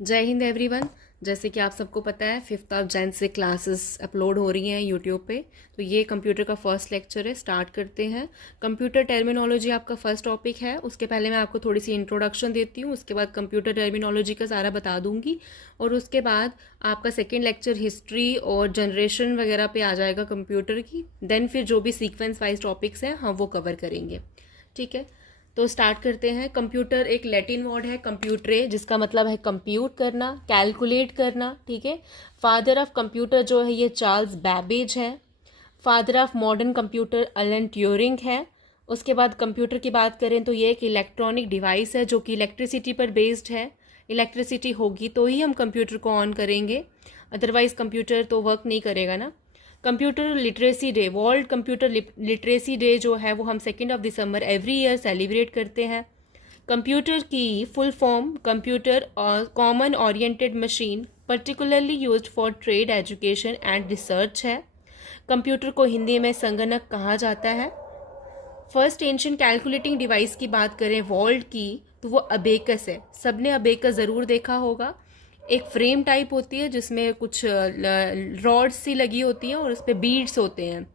जय हिंद एवरीवन। जैसे कि आप सबको पता है 5 से क्लासेस अपलोड हो रही हैं यूट्यूब पे। तो ये कंप्यूटर का फर्स्ट लेक्चर है, स्टार्ट करते हैं। कंप्यूटर टर्मिनोलॉजी आपका फर्स्ट टॉपिक है। उसके पहले मैं आपको थोड़ी सी इंट्रोडक्शन देती हूँ, उसके बाद कंप्यूटर टर्मिनोलॉजी का सारा बता दूंगी और उसके बाद आपका सेकेंड लेक्चर हिस्ट्री और जनरेशन वगैरह पे आ जाएगा कंप्यूटर की। देन फिर जो भी सीक्वेंस वाइज टॉपिक्स हैं हम वो कवर करेंगे, ठीक है। तो स्टार्ट करते हैं। कंप्यूटर एक लैटिन वर्ड है कंप्यूटरे, जिसका मतलब है कंप्यूट करना, कैलकुलेट करना, ठीक है। फादर ऑफ कंप्यूटर जो है ये चार्ल्स बैबेज है। Father of modern computer Alan Turing है। उसके बाद कंप्यूटर की बात करें तो ये एक इलेक्ट्रॉनिक डिवाइस है जो कि इलेक्ट्रिसिटी पर बेस्ड है। इलेक्ट्रिसिटी होगी तो ही हम कंप्यूटर को ऑन करेंगे, अदरवाइज कंप्यूटर तो वर्क नहीं करेगा ना। Computer literacy day, world computer literacy day जो है वो हम 2 दिसंबर एवरी ईयर सेलिब्रेट करते हैं। कंप्यूटर की full form computer common oriented machine particularly used for trade, education and research है। कंप्यूटर को हिंदी में संगणक कहा जाता है। फर्स्ट एंशिएंट कैलकुलेटिंग डिवाइस की बात करें वर्ल्ड की तो वो अबेकस है। सबने अबेकस ज़रूर देखा होगा। एक फ्रेम टाइप होती है जिसमें कुछ रॉड्स सी लगी होती हैं और उस पर बीड्स होते हैं।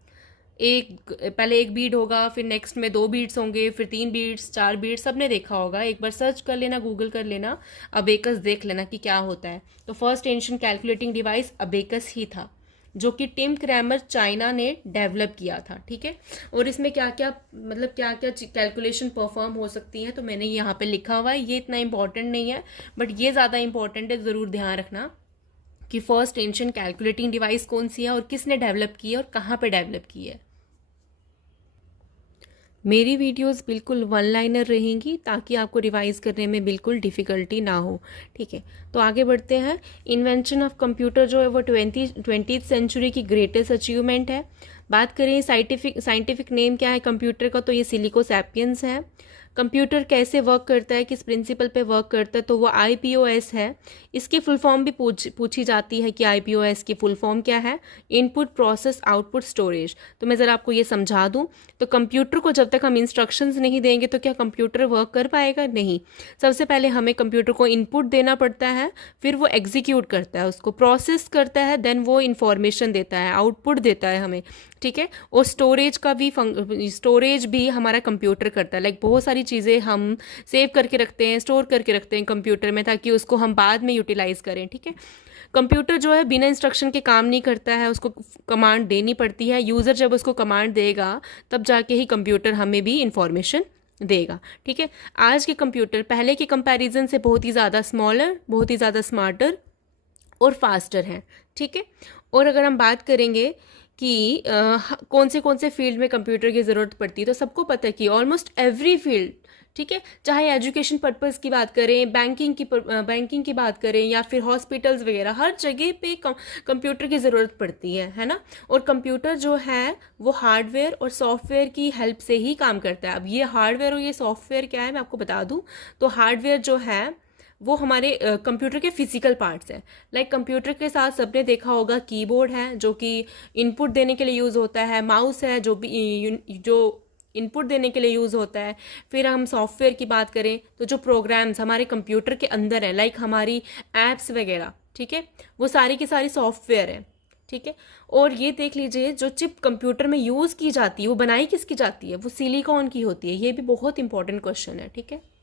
पहले एक बीड होगा, फिर नेक्स्ट में 2 बीड्स होंगे, फिर 3 बीड्स, 4 बीड्स। सबने देखा होगा। एक बार सर्च कर लेना, गूगल कर लेना, अबेकस देख लेना कि क्या होता है। तो first ancient calculating device abacus ही था, जो कि टिम क्रैमर चाइना ने डेवलप किया था, ठीक है। और इसमें क्या क्या मतलब क्या क्या कैलकुलेशन परफॉर्म हो सकती हैं तो मैंने यहाँ पे लिखा हुआ है। ये इतना इंपॉर्टेंट नहीं है बट ये ज़्यादा इंपॉर्टेंट है, ज़रूर ध्यान रखना कि फर्स्ट एंशिएंट कैलकुलेटिंग डिवाइस कौन सी है और किसने डेवलप की है और कहाँ पे डेवलप की है। मेरी वीडियोस बिल्कुल वन लाइनर रहेंगी ताकि आपको रिवाइज करने में बिल्कुल डिफ़िकल्टी ना हो, ठीक है। तो आगे बढ़ते हैं। इन्वेंशन ऑफ कंप्यूटर जो है वो 20th सेंचुरी की ग्रेटेस्ट अचीवमेंट है। बात करें साइंटिफिक नेम क्या है कंप्यूटर का, तो ये सिलिको सैपियंस है। कंप्यूटर कैसे वर्क करता है, किस प्रिंसिपल पे वर्क करता है, तो वो IPOS है। इसकी फुल फॉर्म भी पूछी जाती है कि IPOS की फुल फॉर्म क्या है, इनपुट प्रोसेस आउटपुट स्टोरेज। तो मैं ज़रा आपको ये समझा दूं। तो कंप्यूटर को जब तक हम इंस्ट्रक्शंस नहीं देंगे तो क्या कंप्यूटर वर्क कर पाएगा? नहीं। सबसे पहले हमें कंप्यूटर को इनपुट देना पड़ता है, फिर वो एग्जीक्यूट करता है, उसको प्रोसेस करता है, देन वो इंफॉर्मेशन देता है, आउटपुट देता है हमें, ठीक है। और स्टोरेज भी हमारा कंप्यूटर करता है। लाइक बहुत सारी चीज़ें हम सेव करके रखते हैं, स्टोर करके रखते हैं कंप्यूटर में ताकि उसको हम बाद में यूटिलाइज करें, ठीक है। कंप्यूटर जो है बिना इंस्ट्रक्शन के काम नहीं करता है, उसको कमांड देनी पड़ती है। यूज़र जब उसको कमांड देगा तब जाके ही कंप्यूटर हमें भी इंफॉर्मेशन देगा, ठीक है। आज के कंप्यूटर पहले के कंपैरिजन से बहुत ही ज़्यादा स्मॉलर, बहुत ही ज़्यादा स्मार्टर और फास्टर हैं, ठीक है। और अगर हम बात करेंगे कि कौन से फील्ड में कंप्यूटर की ज़रूरत पड़ती है, तो सबको पता है कि ऑलमोस्ट एवरी फील्ड, ठीक है। चाहे एजुकेशन पर्पज़ की बात करें, बैंकिंग की बात करें या फिर हॉस्पिटल्स वगैरह, हर जगह पे कंप्यूटर की ज़रूरत पड़ती है ना। और कंप्यूटर जो है वो हार्डवेयर और सॉफ्टवेयर की हेल्प से ही काम करता है। अब ये हार्डवेयर और ये सॉफ्टवेयर क्या है मैं आपको बता दूं। तो हार्डवेयर जो है वो हमारे कंप्यूटर के फिजिकल पार्ट्स हैं। लाइक कंप्यूटर के साथ सबने देखा होगा कीबोर्ड है जो कि इनपुट देने के लिए यूज़ होता है, माउस है जो इनपुट देने के लिए यूज़ होता है। फिर हम सॉफ्टवेयर की बात करें तो जो प्रोग्राम्स हमारे कंप्यूटर के अंदर है, लाइक हमारी ऐप्स वगैरह, ठीक है, वो सारी की सारी सॉफ्टवेयर है, ठीक है। और ये देख लीजिए जो चिप कंप्यूटर में यूज़ की जाती है वो बनाई किसकी जाती है? वो सिलिकॉन की होती है। ये भी बहुत इंपॉर्टेंट क्वेश्चन है, ठीक है।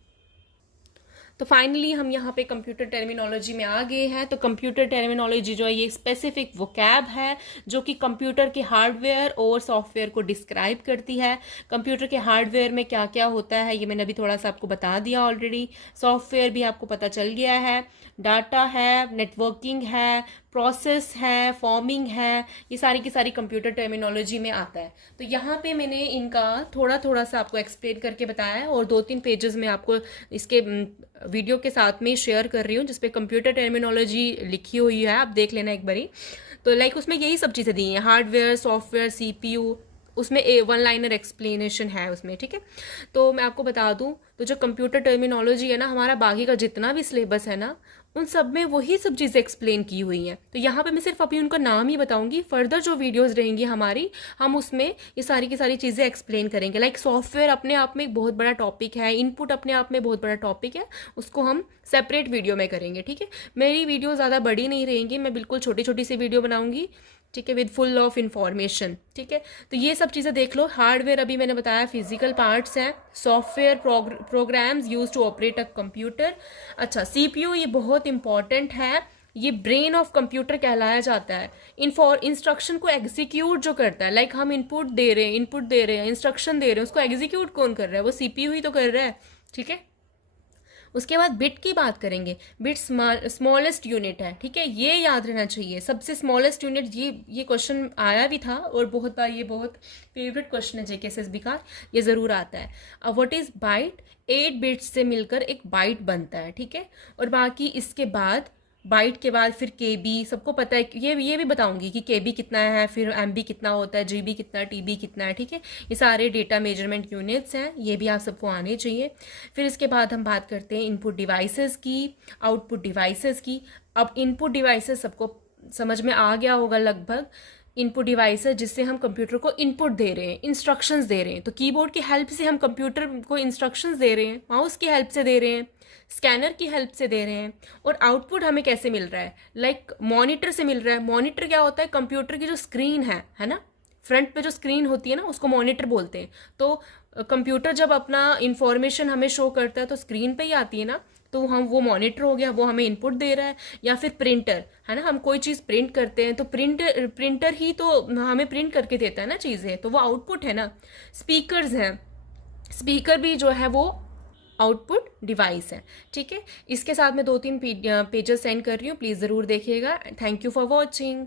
तो फाइनली हम यहाँ पे कंप्यूटर टर्मिनोलॉजी में आ गए हैं। तो कंप्यूटर टर्मिनोलॉजी जो है ये स्पेसिफिक वोकैब है जो कि कंप्यूटर के हार्डवेयर और सॉफ्टवेयर को डिस्क्राइब करती है। कंप्यूटर के हार्डवेयर में क्या क्या होता है ये मैंने अभी थोड़ा सा आपको बता दिया ऑलरेडी। सॉफ्टवेयर भी आपको पता चल गया है। डाटा है, नेटवर्किंग है, प्रोसेस है, फॉर्मिंग है, ये सारी की सारी कंप्यूटर टर्मिनोलॉजी में आता है। तो यहाँ पे मैंने इनका थोड़ा थोड़ा सा आपको एक्सप्लेन करके बताया है और 2-3 पेजेस में आपको इसके वीडियो के साथ में शेयर कर रही हूँ जिसपे कंप्यूटर टर्मिनोलॉजी लिखी हुई है, आप देख लेना एक बारी। तो लाइक उसमें यही सब चीज़ें दी हैं, हार्डवेयर, सॉफ्टवेयर, CPU, उसमें वन लाइनर एक्सप्लेनेशन है उसमें, ठीक है। तो मैं आपको बता दूं तो जो कंप्यूटर टर्मिनोलॉजी है ना, हमारा बाकी का जितना भी सिलेबस है ना उन सब में वही सब चीज़ें एक्सप्लेन की हुई हैं। तो यहाँ पे मैं सिर्फ अभी उनका नाम ही बताऊंगी, फर्दर जो वीडियोस रहेंगी हमारी, हम उसमें ये सारी की सारी चीज़ें एक्सप्लेन करेंगे। लाइक सॉफ्टवेयर अपने आप में एक बहुत बड़ा टॉपिक है, इनपुट अपने आप में बहुत बड़ा टॉपिक है, उसको हम सेपरेट वीडियो में करेंगे, ठीक है। मेरी वीडियो ज़्यादा बड़ी नहीं रहेंगी, मैं बिल्कुल छोटी छोटी सी वीडियो बनाऊंगी, ठीक है, विद फुल ऑफ इंफॉर्मेशन, ठीक है। तो ये सब चीज़ें देख लो। हार्डवेयर अभी मैंने बताया फिजिकल पार्ट्स हैं, software programs used to operate a computer. अच्छा, सीपीयू ये बहुत इंपॉर्टेंट है, ये ब्रेन ऑफ कंप्यूटर कहलाया जाता है। इंस्ट्रक्शन को एग्जीक्यूट जो करता है, लाइक हम इनपुट दे रहे हैं, इंस्ट्रक्शन दे रहे हैं, उसको एग्जीक्यूट कौन कर रहा है? वो सीपीयू ही तो कर रहा है, ठीक है। उसके बाद बिट की बात करेंगे। बिट स्मॉलेस्ट यूनिट है, ठीक है, ये याद रहना चाहिए, सबसे स्मॉलेस्ट यूनिट। ये क्वेश्चन आया भी था और बहुत बार, ये बहुत फेवरेट क्वेश्चन है जेकेएसएसबी का, ये ज़रूर आता है। अब व्हाट इज़ बाइट? 8 बिट्स से मिलकर एक बाइट बनता है, ठीक है। और बाकी इसके बाद बाइट के बाद फिर केबी, सबको पता है, ये भी बताऊंगी कि केबी कितना है, फिर एमबी कितना होता है, जीबी कितना, टीबी कितना है, ठीक है। ये सारे डेटा मेजरमेंट यूनिट्स हैं, ये भी आप सबको आने चाहिए। फिर इसके बाद हम बात करते हैं इनपुट डिवाइसेस की, आउटपुट डिवाइसेस की। अब इनपुट डिवाइसेस सबको समझ में आ गया होगा लगभग। इनपुट डिवाइस है जिससे हम कंप्यूटर को इनपुट दे रहे हैं, इंस्ट्रक्शंस दे रहे हैं। तो कीबोर्ड की हेल्प से हम कंप्यूटर को इंस्ट्रक्शंस दे रहे हैं, माउस की हेल्प से दे रहे हैं, स्कैनर की हेल्प से दे रहे हैं। और आउटपुट हमें कैसे मिल रहा है? लाइक मॉनिटर से मिल रहा है। मॉनिटर क्या होता है? कंप्यूटर की जो स्क्रीन है ना, फ्रंट पे जो स्क्रीन होती है ना, उसको मॉनिटर बोलते हैं। तो कंप्यूटर जब अपना इंफॉर्मेशन हमें शो करता है तो स्क्रीन पे ही आती है ना, तो हम, वो मॉनिटर हो गया, वो हमें इनपुट दे रहा है। या फिर प्रिंटर है ना, हम कोई चीज़ प्रिंट करते हैं तो प्रिंटर ही तो हमें प्रिंट करके देता है ना चीज़ें, तो वो आउटपुट है ना। स्पीकर्स हैं, स्पीकर भी जो है वो आउटपुट डिवाइस है, ठीक है। इसके साथ मैं 2-3 पेजेस सेंड कर रही हूँ, प्लीज़ ज़रूर देखिएगा। Thank you for watching.